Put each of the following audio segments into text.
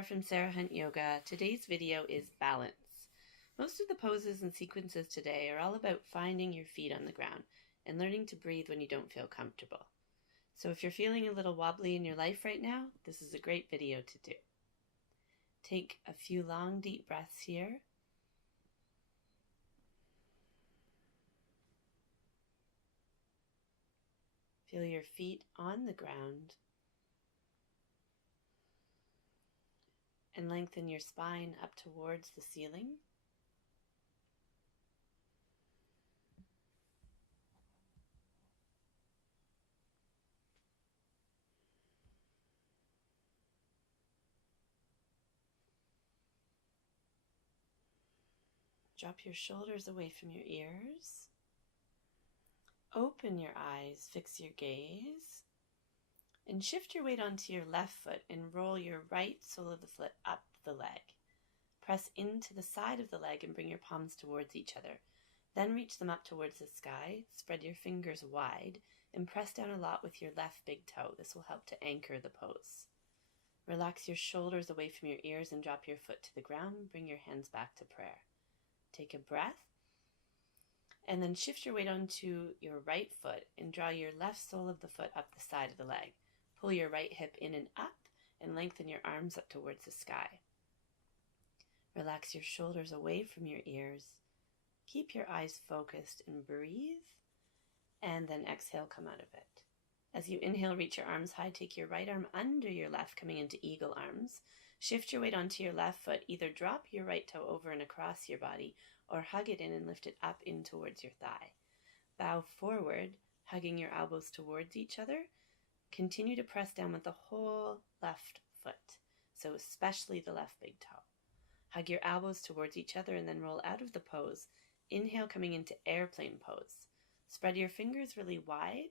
Laura from Sarah Hunt Yoga. Today's video is balance. Most of the poses and sequences today are all about finding your feet on the ground and learning to breathe when you don't feel comfortable. So if you're feeling a little wobbly in your life right now, this is a great video to do. Take a few long, deep breaths here. Feel your feet on the ground. And lengthen your spine up towards the ceiling. Drop your shoulders away from your ears. Open your eyes, fix your gaze. And shift your weight onto your left foot and roll your right sole of the foot up the leg. Press into the side of the leg and bring your palms towards each other. Then reach them up towards the sky. Spread your fingers wide and press down a lot with your left big toe. This will help to anchor the pose. Relax your shoulders away from your ears and drop your foot to the ground. Bring your hands back to prayer. Take a breath. And then shift your weight onto your right foot and draw your left sole of the foot up the side of the leg. Pull your right hip in and up and lengthen your arms up towards the sky. Relax your shoulders away from your ears. Keep your eyes focused and breathe. And then exhale, come out of it. As you inhale, reach your arms high. Take your right arm under your left, coming into eagle arms. Shift your weight onto your left foot. Either drop your right toe over and across your body or hug it in and lift it up in towards your thigh. Bow forward, hugging your elbows towards each other. Continue to press down with the whole left foot, so especially the left big toe. Hug your elbows towards each other and then roll out of the pose. Inhale, coming into airplane pose. Spread your fingers really wide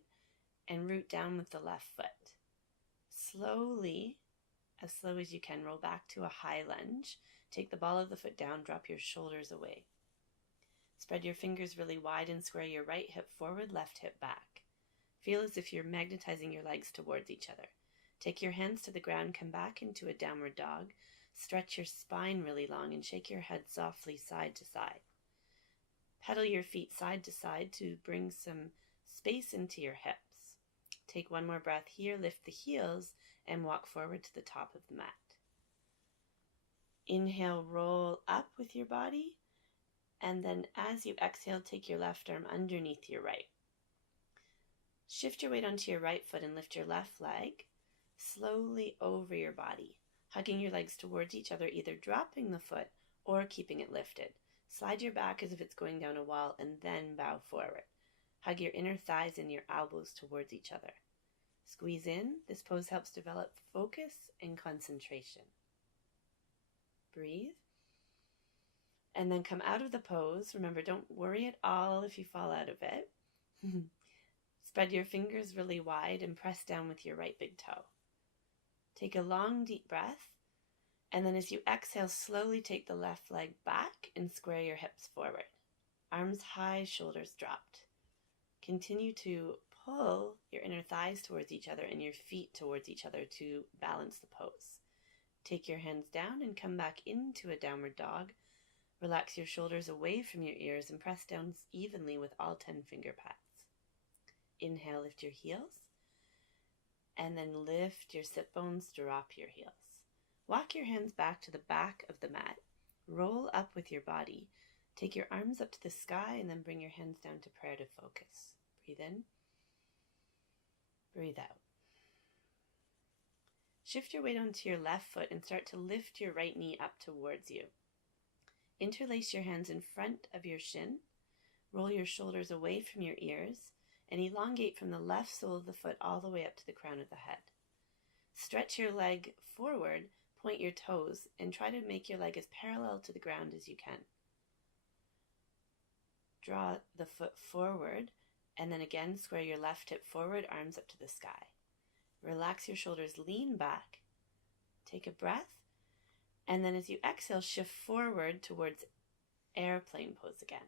and root down with the left foot. Slowly, as slow as you can, roll back to a high lunge. Take the ball of the foot down, drop your shoulders away. Spread your fingers really wide and square your right hip forward, left hip back. Feel as if you're magnetizing your legs towards each other. Take your hands to the ground, come back into a downward dog. Stretch your spine really long and shake your head softly side to side. Pedal your feet side to side to bring some space into your hips. Take one more breath here, lift the heels, and walk forward to the top of the mat. Inhale, roll up with your body, and then as you exhale, take your left arm underneath your right. Shift your weight onto your right foot and lift your left leg slowly over your body, hugging your legs towards each other, either dropping the foot or keeping it lifted. Slide your back as if it's going down a wall and then bow forward. Hug your inner thighs and your elbows towards each other. Squeeze in. This pose helps develop focus and concentration. Breathe. And then come out of the pose. Remember, don't worry at all if you fall out of it. Spread your fingers really wide and press down with your right big toe. Take a long, deep breath. And then as you exhale, slowly take the left leg back and square your hips forward. Arms high, shoulders dropped. Continue to pull your inner thighs towards each other and your feet towards each other to balance the pose. Take your hands down and come back into a downward dog. Relax your shoulders away from your ears and press down evenly with all 10 finger pads. Inhale, lift your heels. And then lift your sit bones, drop your heels. Walk your hands back to the back of the mat. Roll up with your body. Take your arms up to the sky and then bring your hands down to prayer to focus. Breathe in. Breathe out. Shift your weight onto your left foot and start to lift your right knee up towards you. Interlace your hands in front of your shin. Roll your shoulders away from your ears and elongate from the left sole of the foot all the way up to the crown of the head. Stretch your leg forward, point your toes, and try to make your leg as parallel to the ground as you can. Draw the foot forward, and then again square your left hip forward, arms up to the sky. Relax your shoulders, lean back. Take a breath, and then as you exhale, shift forward towards airplane pose again.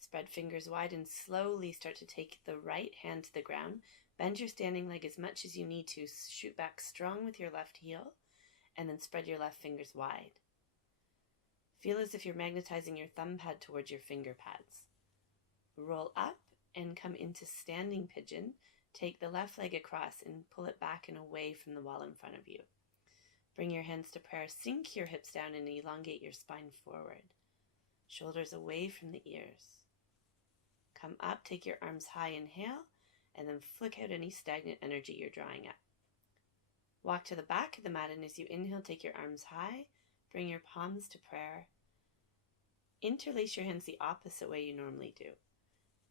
Spread fingers wide and slowly start to take the right hand to the ground. Bend your standing leg as much as you need to. Shoot back strong with your left heel and then spread your left fingers wide. Feel as if you're magnetizing your thumb pad towards your finger pads. Roll up and come into standing pigeon. Take the left leg across and pull it back and away from the wall in front of you. Bring your hands to prayer. Sink your hips down and elongate your spine forward. Shoulders away from the ears. Come up, take your arms high, inhale, and then flick out any stagnant energy you're drawing up. Walk to the back of the mat, and as you inhale, take your arms high, bring your palms to prayer. Interlace your hands the opposite way you normally do.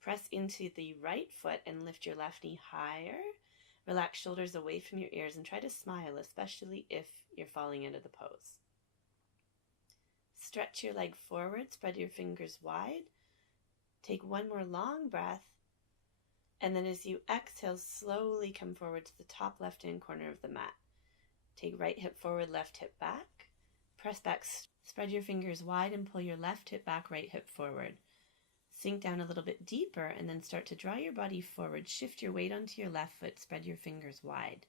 Press into the right foot and lift your left knee higher. Relax shoulders away from your ears and try to smile, especially if you're falling out of the pose. Stretch your leg forward, spread your fingers wide. Take one more long breath, and then as you exhale, slowly come forward to the top left-hand corner of the mat. Take right hip forward, left hip back. Press back, spread your fingers wide and pull your left hip back, right hip forward. Sink down a little bit deeper and then start to draw your body forward. Shift your weight onto your left foot, spread your fingers wide.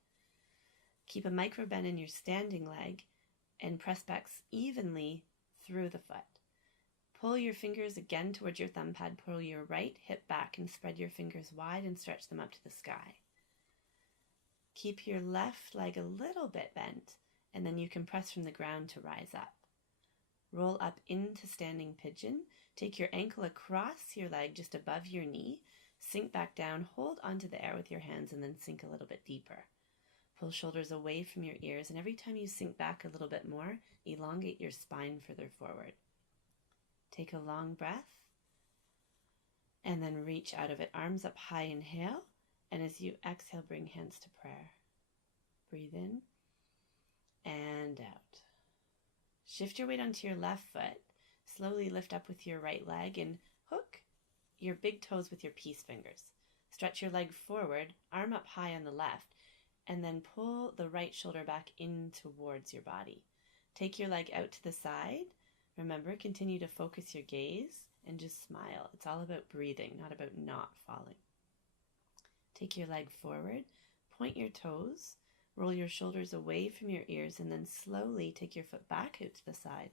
Keep a micro bend in your standing leg and press back evenly through the foot. Pull your fingers again towards your thumb pad. Pull your right hip back and spread your fingers wide and stretch them up to the sky. Keep your left leg a little bit bent, and then you can press from the ground to rise up. Roll up into standing pigeon. Take your ankle across your leg just above your knee. Sink back down, hold onto the air with your hands, and then sink a little bit deeper. Pull shoulders away from your ears, and every time you sink back a little bit more, elongate your spine further forward. Take a long breath, and then reach out of it. Arms up high, inhale, and as you exhale, bring hands to prayer. Breathe in and out. Shift your weight onto your left foot. Slowly lift up with your right leg and hook your big toes with your peace fingers. Stretch your leg forward, arm up high on the left, and then pull the right shoulder back in towards your body. Take your leg out to the side. Remember, continue to focus your gaze and just smile. It's all about breathing, not about not falling. Take your leg forward, point your toes, roll your shoulders away from your ears, and then slowly take your foot back out to the side,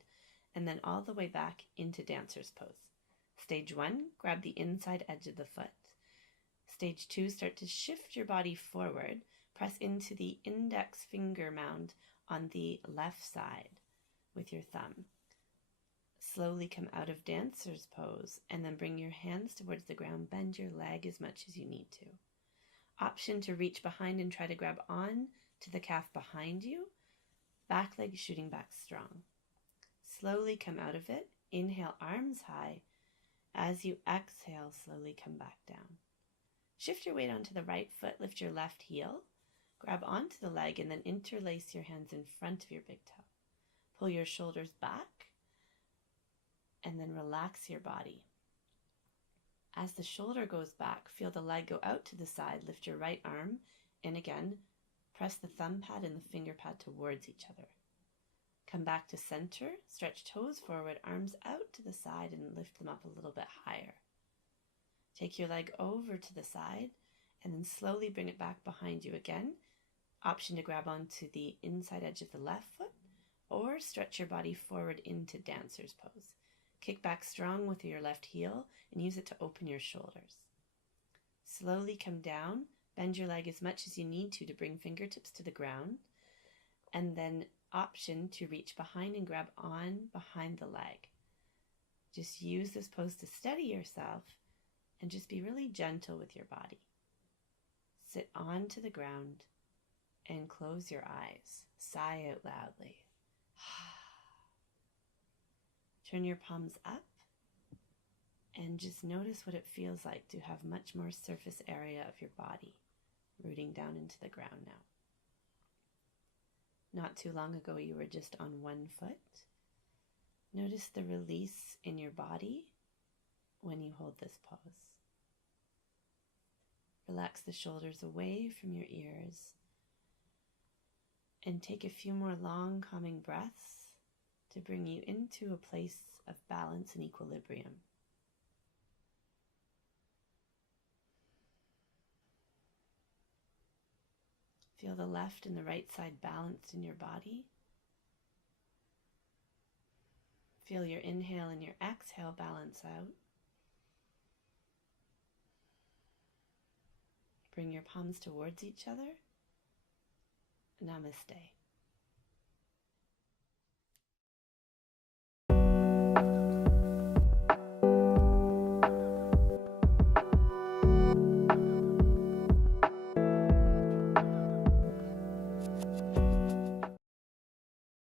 and then all the way back into dancer's pose. Stage 1, grab the inside edge of the foot. Stage 2, start to shift your body forward. Press into the index finger mound on the left side with your thumb. Slowly come out of dancer's pose and then bring your hands towards the ground. Bend your leg as much as you need to. Option to reach behind and try to grab on to the calf behind you. Back leg shooting back strong. Slowly come out of it. Inhale, arms high. As you exhale, slowly come back down. Shift your weight onto the right foot. Lift your left heel. Grab onto the leg and then interlace your hands in front of your big toe. Pull your shoulders back and then relax your body. As the shoulder goes back, feel the leg go out to the side. Lift your right arm and again, press the thumb pad and the finger pad towards each other. Come back to center, stretch toes forward, arms out to the side and lift them up a little bit higher. Take your leg over to the side and then slowly bring it back behind you again. Option to grab onto the inside edge of the left foot or stretch your body forward into dancer's pose. Kick back strong with your left heel and use it to open your shoulders. Slowly come down, bend your leg as much as you need to bring fingertips to the ground, and then option to reach behind and grab on behind the leg. Just use this pose to steady yourself and just be really gentle with your body. Sit onto the ground and close your eyes. Sigh out loudly. Turn your palms up and just notice what it feels like to have much more surface area of your body, rooting down into the ground now. Not too long ago, you were just on one foot. Notice the release in your body when you hold this pose. Relax the shoulders away from your ears and take a few more long, calming breaths to bring you into a place of balance and equilibrium. Feel the left and the right side balanced in your body. Feel your inhale and your exhale balance out. Bring your palms towards each other. Namaste.